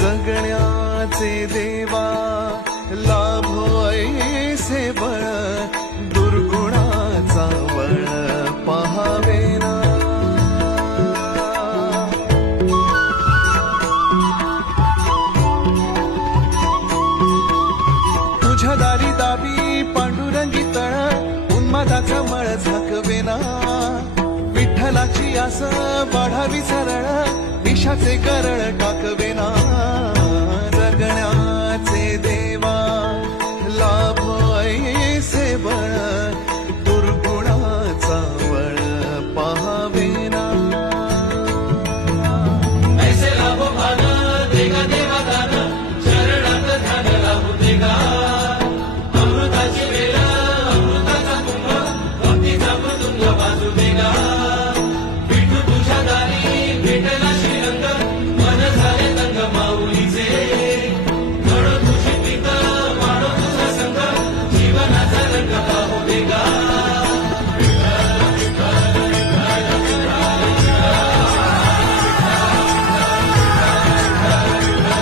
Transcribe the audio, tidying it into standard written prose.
जगण्याचे देवा लाभो ऐसे बळ दुर्गुणाचा बळ पहावेना तुझ्या दारी दाबी पांडुरंगी तळ उन्मादाचा मळ झाकवेना विठ्ठलाची आस वाढावी सरळ विषाचे करळ टाकवे